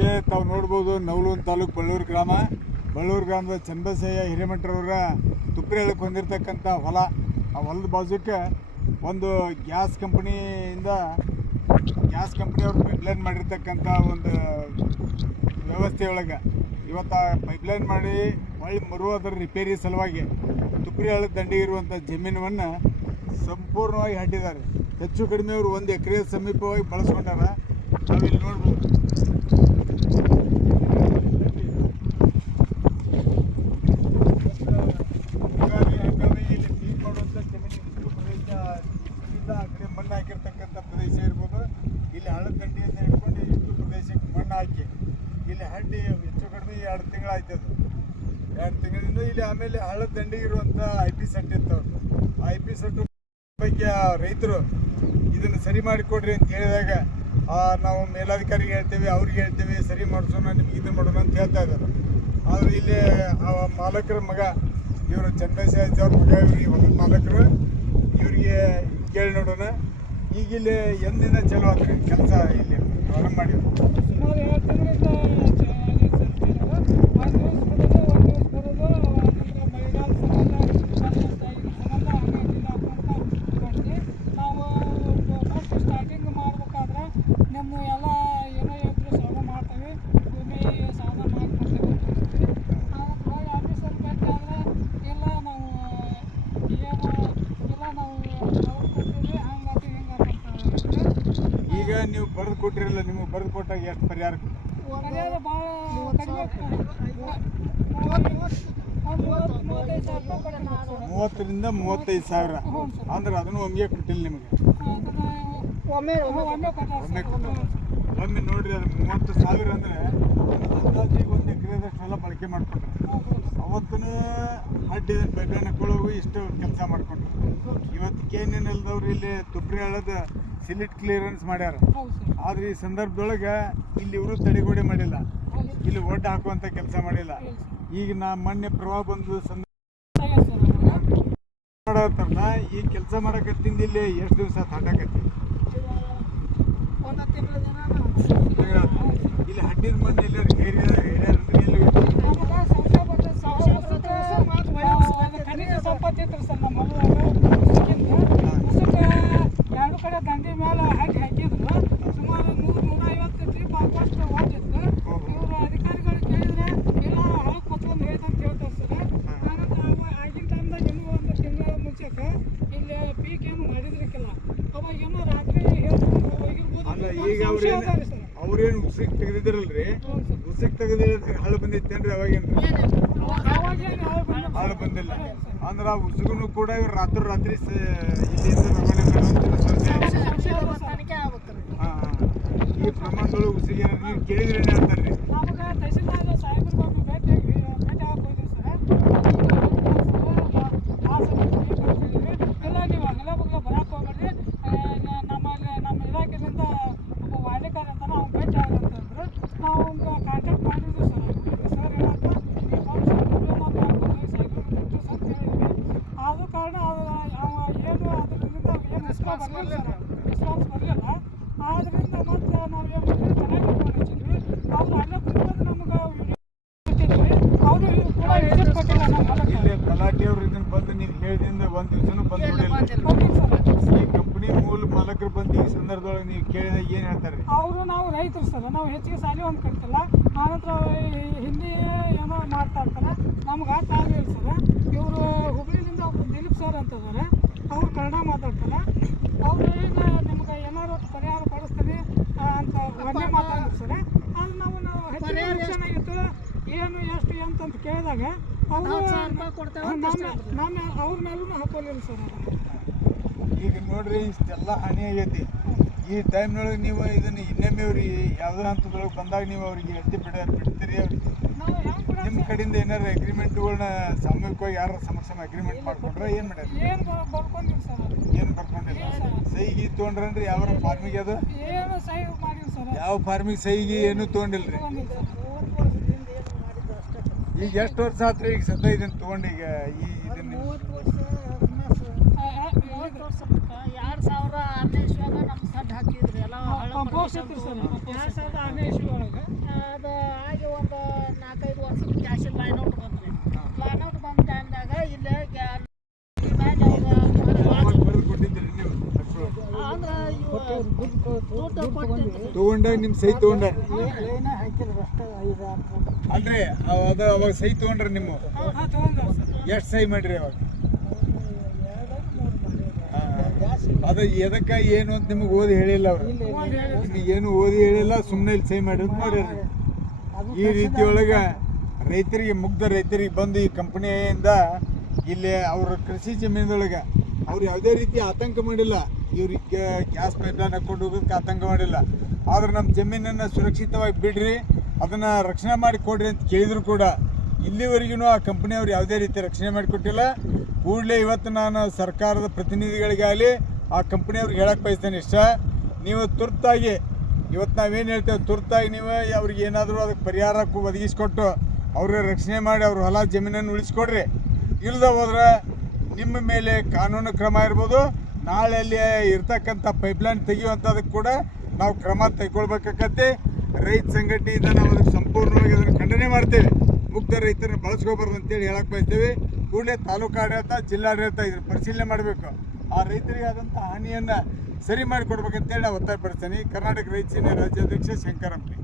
ಇಲ್ಲೇ ತಾವು ನೋಡ್ಬೋದು ನವಲೂರು ತಾಲೂಕು ಬಳ್ಳೂರು ಗ್ರಾಮ. ಬಳ್ಳೂರು ಗ್ರಾಮದ ಚನ್ನಬಸಯ್ಯ ಹಿರೇಮಠರವರ ತುಪ್ರಿ ಹೇಳಕ್ಕೆ ಹೊಂದಿರತಕ್ಕಂಥ ಹೊಲ. ಆ ಹೊಲದ ಬಾಜುಕ್ಕೆ ಒಂದು ಗ್ಯಾಸ್ ಕಂಪನಿಯಿಂದ ಗ್ಯಾಸ್ ಕಂಪ್ನಿಯವ್ರು ಪೈಪ್ಲೈನ್ ಮಾಡಿರ್ತಕ್ಕಂಥ ಒಂದು ವ್ಯವಸ್ಥೆಯೊಳಗೆ ಇವತ್ತು ಆ ಪೈಪ್ಲೈನ್ ಮಾಡಿ ಹೊಳ್ಳಿ ಮರು ಅದರ ರಿಪೇರಿ ಸಲುವಾಗಿ ತುಪ್ರಿ ಹಳ್ಳದ ದಂಡಿಗೆ ಇರುವಂಥ ಜಮೀನನ್ನು ಸಂಪೂರ್ಣವಾಗಿ ಹಟ್ಟಿದ್ದಾರೆ. ಹೆಚ್ಚು ಕಡಿಮೆ ಅವರು ಒಂದು ಎಕರೆ ಸಮೀಪವಾಗಿ ಬಳಸ್ಕೊಂಡಾರ ನಾವು ಇಲ್ಲಿ ನೋಡ್ಬೋದು. ಆ ಕಡೆ ಮಣ್ಣು ಹಾಕಿರ್ತಕ್ಕಂಥ ಪ್ರದೇಶ ಇರ್ಬೋದು. ಇಲ್ಲಿ ಹಳ್ಳದ ದಂಡಿಯಿಂದ ಹಿಡ್ಕೊಂಡು ಇಷ್ಟು ಪ್ರದೇಶಕ್ಕೆ ಮಣ್ಣು ಹಾಕಿ ಇಲ್ಲಿ ಹಡ್ಡಿ ಹೆಚ್ಚು ಕಡಿಮೆ ಎರಡು ತಿಂಗಳಾಯ್ತು ಅದು. ಎರಡು ತಿಂಗಳಿಂದ ಇಲ್ಲಿ ಆಮೇಲೆ ಹಳ್ಳದ ದಂಡಿಗೆ ಇರುವಂಥ ಐ ಪಿ ಸೆಟ್ ಇತ್ತು. ಐ ಪಿ ಸೆಟ್ ಬಗ್ಗೆ ಆ ರೈತರು ಇದನ್ನು ಸರಿ ಮಾಡಿಕೊಡ್ರಿ ಅಂತ ಹೇಳಿದಾಗ ಆ, ನಾವು ಮೇಲಾಧಿಕಾರಿಗೆ ಹೇಳ್ತೇವೆ, ಅವ್ರಿಗೆ ಹೇಳ್ತೇವೆ, ಸರಿ ಮಾಡಿಸೋಣ, ನಿಮ್ಗೆ ಇದು ಮಾಡೋಣ ಅಂತ ಹೇಳ್ತಾ ಇದ್ದಾರೆ. ಆದರೆ ಇಲ್ಲಿ ಆ ಮಾಲಕರ ಮಗ, ಇವರು ಚಂದ್ರಶೇಖರ್ ಅವ್ರ ಮಗ, ಇವ್ರಿಗೆ ಹೊಲದ ಮಾಲಕರು, ಇವರಿಗೆ ಕೇಳಿ ನೋಡೋಣ. ಈಗ ಇಲ್ಲಿ ಎಂದಿನ ಚಲೋ ಆತ್ರಿ ಕೆಲಸ ಇಲ್ಲಿ ಪ್ರಾರಂಭ ಮಾಡಿ ಸುಮಾರು ಎರಡು ತಿಂಗಳಿಂದ ಒಂದು ದಿವಸ ಬರೋದು ಒಂದು ದಿವಸ ಬರೋದು ಆನಂತರ ಮಳೆಗಾಲ ಸಂಬಂಧ ಆಮೇಲೆ ಇಲ್ಲ ಅಂತ ಬಂದು ನಾವು ಫಸ್ಟ್ ಸ್ಟಾರ್ಟಿಂಗ್ ಮಾಡ್ಬೇಕಾದ್ರೆ ನಮ್ಮ ಎಲ್ಲ ಏನೋ ಇದ್ರು ಸಾಲ ಮಾಡ್ತೇವೆ ಭೂಮಿ ಸಾಲ ಮಾಡ್ಕೊಡ್ತೇವೆ ಅಂತ ಹೇಳ್ತೀವಿ. ಆನಂತರ ಹೋಗಿ ಆಫೀಸಲ್ಲಿ ಬೇಕಾದ್ರೆ ಇಲ್ಲ ನಾವು ಏನು ಇಲ್ಲ ನಾವು ಅವ್ರು ಕೊಡ್ತೀವಿ ಹಂಗಾತು ಹಿಂಗಾತು ಅಂತ ಹೇಳಿದ್ರೆ ಈಗ ನೀವು ಬರೆದು ಕೊಟ್ಟಿರಲ್ಲ ನಿಮಗೆ ಬರೆದು ಕೊಟ್ಟಾಗ ಎಷ್ಟು ಪರಿಹಾರ ಮೂವತ್ತರಿಂದ ಮೂವತ್ತೈದು ಸಾವಿರ. ಅಂದ್ರೆ ಅದನ್ನು ಒಮ್ಮೆ ಕೊಟ್ಟಿಲ್ಲ ನಿಮಗೆ? ಒಮ್ಮೆ ನೋಡ್ರಿ ಅದು ಮೂವತ್ತು ಸಾವಿರ ಅಂದರೆ ಅಂದಾಜಿಗೆ ಒಂದು ಎಕರೆದಷ್ಟು ಎಲ್ಲ ಬಳಕೆ ಮಾಡ್ಕೊಂಡ್ರೆ ಅವತ್ತೂ ಅಡ್ಡಿ ಪೈಪ್ಲೈನ್ ಹಾಕೊಳ್ಳೋವು ಇಷ್ಟು ಕೆಲಸ ಮಾಡ್ಕೊಂಡ್ರು. ಇವತ್ತು ಕೇನೇನಲ್ದವ್ರು ಇಲ್ಲಿ ತುಪ್ರಿ ಹಳ್ಳದ ಸಿಲಿಟ್ ಕ್ಲಿಯರೆನ್ಸ್ ಮಾಡ್ಯಾರ. ಆದ್ರೆ ಈ ಸಂದರ್ಭದೊಳಗೆ ಇಲ್ಲಿ ಇವರು ತಡೆಗೋಡೆ ಮಾಡಿಲ್ಲ. ಇಲ್ಲಿ ಒಡ್ಡ ಹಾಕುವಂತ ಕೆಲಸ ಮಾಡಿಲ್ಲ. ಈಗ ನಾ ಮೊನ್ನೆ ಪ್ರವಾಹ ಬಂದು ಸಂದರ್ಭ ಈ ಕೆಲಸ ಮಾಡಕತ್ತಿಂದ ಇಲ್ಲಿ ಎಷ್ಟು ದಿವಸ ದಿನ ಇಲ್ಲಿ ಹಡ್ಡಿದ ಮಣ್ಣು ಎಲ್ಲ ಏರಿಯಾ ಏರಿಯಾ ಇಲ್ಲಿ ನಮಗೆ ಸಂಶಯ ಬರ್ತದೆ ಸಂಶಯ ಬರ್ತದೆ ಅದು ಖನಿಜ ಸಂಪತ್ತು ಇತ್ತು ಸರ್ ನಮ್ಮ ಹೊಲದಾಗ ಉಸುಕ ಎರಡು ಕಡೆ ದಂಡಿ ಮೇಲೆ ಹಾಕಿ ಹಾಕಿದ್ರು ಸುಮಾರು ನೂರು ನೂರ ಐವತ್ತು ಟ್ರಿಪ್ ಆಗುವಷ್ಟು ಹೊಟ್ಟಿತ್ತು ಇವರು ಅಧಿಕಾರಿಗಳು ಕೇಳಿದ್ರೆ ಇಲ್ಲ ಹೊಲಕ್ಕೆ ಕೂತ್ಕೊಂಡು ಹೇಳ್ದು ಅಂತ ಹೇಳ್ತಾರೆ ಸರ್ ಆನಂತರ ಅವ ಆಗಿನ ಟೈಮ್ದಾಗ ಇನ್ನೂ ಒಂದು ಮುಂಚೆಗೆ ಇಲ್ಲಿ ಪೀಕ್ ಏನು ಮಾಡಿದ್ರಿಕ್ಕಿಲ್ಲ. ಅವಾಗ ಏನೋ ರಾತ್ರಿ ಅವ್ರೇನು ಉಸಿಕ್ ತೆಗೆದಿದ್ರಲ್ರಿ? ಉಸಿಕ್ ತೆಗೆದಿದ್ದಾಗ ಹಳ್ಳ ಬಂದಿತ್ತೇನ್ರಿ ಅವಾಗೇನ್ರಿ ಅವಾಗೇನು ಹಾಳು ಬಂದಿಲ್ಲ ಅಂದ್ರೆ ಆ ಉಸುಗುನು ಕೂಡ ಇವ್ರು ರಾತ್ರಿ ರಾತ್ರಿ ಸ- ಇಲ್ಲಿಂದ ರವಾನೆ ಮಾಡುವಂತ ಸಂಶಯ ಹಾ, ಹಾ. ಈ ಪ್ರಮಾಣದೊಳಗೆ ಉಸಿಗೆ ನೀವು ಕೇಳಿದ್ರೆ ಏನ್ ಹೇಳ್ತಾರ್ರಿ ನಮಗೆ ತಹಸೀಲ್ದಾರ್ ಸಾಹೇಬ್ರು ಬಂದು ಭೇಟಿ ಆಗಿ ಭೇಟಿ ಆಗೋದು ಸರ್ ಆ ಸಮಯಕ್ಕೆ ಇಲ್ಲ ನೀವು ಅಗಲ ಬಗಲ ಬರಕ್ಕೆ ಹೋಗ್ಬೇಡ್ರಿ ಆ, ನ- ನಮ್ಮಲ್ಲಿ ನಮ್ಮ ಇಲಾಖೆಯಿಂದ ಒಬ್ಬ ವಾಣಿಕಾರ ಅಂತಾನೆ ಅವ್ನು ಭೇಟಿ ಆಗಂತಂದ್ರು ನಾವು ಅವ್ನಿಗೆ ಕಾಂಟ್ಯಾಕ್ಟ್ ಮಾಡಿದ್ವಿ ಸರ್ ಸರ್ ಹೇಳಪ್ಪ ನೀವು ಫೋನ್ ಸಾಹೇಬ್ರು ಅಂತ ಹೇಳಿದ್ವಿ ಆದ ಕಾರಣ ಅವ ಅವ ಏನು ಅದರಿಂದ ಏನು ರೆಸ್ಪಾನ್ಸ್ ಬರಲಿಲ್ಲ ರೆಸ್ಪಾನ್ಸ್ ಬರಲಿಲ್ಲ ಆದ್ರಿಂದ ಮತ್ತೆ ನಾವು ಏನು ಮಾಡಿದ್ವಿ ಅವ್ರು ಅಲ್ಲೇ ಕುತ್ಕೊಂಡು ನಮ್ಗೆ ಕೊಟ್ಟಿದ್ವಿ ಅವರು ಕೂಡ ವಿಸಿಟ್ ಕೊಟ್ಟಿಲ್ಲ ನಮ್ಮ ಹೊಲಕ್ಕೆ ಇದನ್ನ ಬಂದು ನೀವು ಹೇಳಿದಿಂದ ಒಂದು ದಿವಸನೂ ಬಂದು ಈ ಕಂಪನಿ ಮೂಲ ಮಾಲಕರು ಬಂದು ಈ ಸಂದರ್ಭದೊಳಗೆ ನೀವು ಕೇಳಿದಾಗ ಏನು ಹೇಳ್ತಾರೆ? ಅವರು ನಾವು ರೈತರು ಸರ್ ನಾವು ಹೆಚ್ಚಿಗೆ ಸಾಲಿ ಒಂದು ಕಟ್ತಿಲ್ಲ. ಆನಂತರ ಈ ಹಿಂದಿ ಏನೋ ಮಾಡ್ತಾ ಇರ್ತಾರೆ. ನಮ್ಗೆ ಅರ್ಥ ಇಲ್ಲ ಸರ್. ಇವರು ಹುಬ್ಳಿಲಿಂದ ಒಬ್ಬರು ದಿಲೀಪ್ ಸರ್ ಅಂತ ಇದ್ದಾರೆ ಅವ್ರು ಕನ್ನಡ ಮಾತಾಡ್ತಾರೆ ಅವರು ಈಗ ನಿಮ್ಗೆ ಏನಾರು ಪರಿಹಾರ ಕೊಡಿಸ್ತೀವಿ ಆ, ಅಂತ ಒಂದೇ ಮಾತಾಡಿದ್ರು ಸರ್ ಅದು ನಾವು ನಾವು ಹೆಚ್ಚಿಗೆ ಚೆನ್ನಾಗಿತ್ತು ಏನು ಎಷ್ಟು ಅಂತಂತ ಕೇಳಿದಾಗ ಅವರು ಅವ್ರ ಮೇಲೂ ಹಾಕೋಲಿಲ್ಲ ಸರ್ ಈಗ ನೋಡ್ರಿ ಇಷ್ಟೆಲ್ಲ ಹಾನಿ ಆಗೈತಿ. ಈ ಟೈಮ್ನೊಳಗೆ ನೀವು ಇದನ್ನ ಇನ್ನೊಮ್ಮೆ ಅವ್ರಿಗೆ ಯಾವುದೋ ಹಂತದೊಳಗೆ ಬಂದಾಗ ನೀವು ಅವ್ರಿಗೆ ಎತ್ತಿ ಬಿಡ ಬಿಡ್ತೀರಿ ಅವ್ರಿಗೆ ನಾವು ಕಡೆಯಿಂದ ಏನಾರ ನಿಮ್ಮ ಕಡೆಯಿಂದ ಏನಾರು ಅಗ್ರಿಮೆಂಟ್ಗಳನ್ನ ಸಾಮೂಹಿಕವಾಗಿ ಯಾರು ಸಮಸ್ಯೆ ಅಗ್ರಿಮೆಂಟ್ ಮಾಡ್ಕೊಂಡ್ರೆ ಏನು ಮಾಡ್ಯಾರ? ಏನು ಬರ್ಕೊಂಡಿಲ್ಲ ಸರ್ ಅದು ಏನು ಬರ್ಕೊಂಡಿಲ್ಲ? ಸೈಗಿ ತೊಗೊಂಡ್ರನ್ರಿ ಯಾವ ಫಾರ್ಮಿಗೆ ಅದು? ಯಾವ ಫಾರ್ಮಿಗೆ ಸೈಗಿ ಏನು ತೊಗೊಂಡಿಲ್ಲ ಸರ್ ಈಗ ಎಷ್ಟು ವರ್ಷ ಆತ್ರಿ? ಈಗ ಸದ್ಯ ಇದನ್ನ ತಗೊಂಡು ಈಗ ಈ ಇದನ್ನ ವರ್ಷ ಆ, ಇದು- ಎರಡು ಸಾವಿರ ಆರನೇ ನಮ್ಮ ಸಡ್ ಹಾಕಿದ್ರಿ ಎಲ್ಲ ಎರಡು ಸಾವಿರದ ಆರನೇ ಇಸ್ವಿ ಒಳಗೆ ಅದು ಆಗಿ ಒಂದು ನಾಲ್ಕೈದು ಕ್ಯಾಶನ್ ಬಂದ್ರಿ. ಬಂದ ಟೈಮ್ದಾಗ ಇಲ್ಲೇ. ಅಂದ್ರೆ ತಗೊಂಡಾಗ ನಿಮ್ಮ ಸಹಿ ತಗೊಂಡಾರ? ಏನೇ ಹಾಕಿದ್ರು. ಅಲ್ರಿ ಅದು ಅವಾಗ ಸಹಿ ತಗೊಂಡ್ರಿ ನಿಮ್ಮ ಎಷ್ಟು ಸಹಿ ಮಾಡ್ರಿ ಅವಾಗ? ಅದು ಎದಕ್ಕ ಏನು ಅಂತ ನಿಮಗೆ ಓದಿ ಹೇಳಿಲ್ಲ ಅವ್ರು. ನಿಮಗೆ ಏನು ಓದಿ ಹೇಳಿಲ್ಲ ಸುಮ್ಮನೆ ಇಲ್ಲಿ ಸಹಿ ಮಾಡಿ ಮಾಡಿರಿ. ಈ ರೀತಿ ಒಳಗೆ ರೈತರಿಗೆ ಮುಗ್ಧ ರೈತರಿಗೆ ಬಂದು ಈ ಕಂಪನಿಯಿಂದ ಇಲ್ಲಿ ಅವ್ರ ಕೃಷಿ ಜಮೀನದೊಳಗೆ ಅವ್ರು ಯಾವುದೇ ರೀತಿ ಆತಂಕ ಮಾಡಿಲ್ಲ. ಇವ್ರಿಗೆ ಗ್ಯಾಸ್ ಪೈಪ್ಲೈನ್ ಹಾಕೊಂಡು ಹೋಗೋದಕ್ಕೆ ಆತಂಕ ಮಾಡಿಲ್ಲ. ಆದ್ರೆ ನಮ್ಮ ಜಮೀನನ್ನು ಸುರಕ್ಷಿತವಾಗಿ ಬಿಡ್ರಿ. ಅದನ್ನು ರಕ್ಷಣೆ ಮಾಡಿ ಕೊಡ್ರಿ ಅಂತ ಕೇಳಿದ್ರು ಕೂಡ ಇಲ್ಲಿವರೆಗೂ ಆ ಕಂಪ್ನಿಯವ್ರು ಯಾವುದೇ ರೀತಿ ರಕ್ಷಣೆ ಮಾಡಿಕೊಟ್ಟಿಲ್ಲ ಕೂಡಲೇ ಇವತ್ತು ನಾನು ಸರ್ಕಾರದ ಪ್ರತಿನಿಧಿಗಳಿಗಾಗಲಿ ಆ ಕಂಪ್ನಿಯವ್ರಿಗೆ ಹೇಳಕ್ಕೆ ಬಯಸ್ತೇನೆ ಇಷ್ಟ. ನೀವು ತುರ್ತಾಗಿ, ಇವತ್ತು ನಾವೇನು ಹೇಳ್ತೇವೆ, ತುರ್ತಾಗಿ ನೀವು ಅವ್ರಿಗೆ ಏನಾದರೂ ಅದಕ್ಕೆ ಪರಿಹಾರ ಒದಗಿಸಿಕೊಟ್ಟು ಅವ್ರಿಗೆ ರಕ್ಷಣೆ ಮಾಡಿ ಅವ್ರ ಹೊಲ ಜಮೀನನ್ನು ಉಳಿಸ್ಕೊಡ್ರಿ. ಇಲ್ಲದ ಹೋದ್ರೆ ನಿಮ್ಮ ಮೇಲೆ ಕಾನೂನು ಕ್ರಮ ಇರ್ಬೋದು. ನಾಳೆ ಅಲ್ಲಿ ಇರ್ತಕ್ಕಂಥ ಪೈಪ್ಲೈನ್ ತೆಗೆಯುವಂಥದಕ್ಕೆ ಕೂಡ ನಾವು ಕ್ರಮ ತೆಗೆದುಕೊಳ್ಬೇಕಾಗತ್ತೆ. ರೈತ ಸಂಘಟನೆಯಿಂದ ನಾವು ಸಂಪೂರ್ಣವಾಗಿ ಅದನ್ನು ಖಂಡನೆ ಮಾಡ್ತೇವೆ. ಮುಕ್ತ ರೈತರನ್ನು ಬಳಸ್ಕೋಬಾರ್ದು ಅಂತೇಳಿ ಹೇಳಕ್ಕೆ ಬಯಸ್ತೇವೆ. ಕೂಡಲೇ ತಾಲೂಕಾಡಳಿತ, ಜಿಲ್ಲಾಡಳಿತ ಇದನ್ನು ಪರಿಶೀಲನೆ ಮಾಡಬೇಕು. ಆ ರೈತರಿಗೆ ಆದಂಥ ಹಾನಿಯನ್ನು ಸರಿ ಮಾಡಿಕೊಡ್ಬೇಕಂತೇಳಿ ನಾವು ಒತ್ತಾಯಪಡಿಸ್ತೇನೆ ಕರ್ನಾಟಕ ರೈತ ಸೇನೆ ರಾಜ್ಯಾಧ್ಯಕ್ಷ ಶಂಕರಪ್ಪನಿ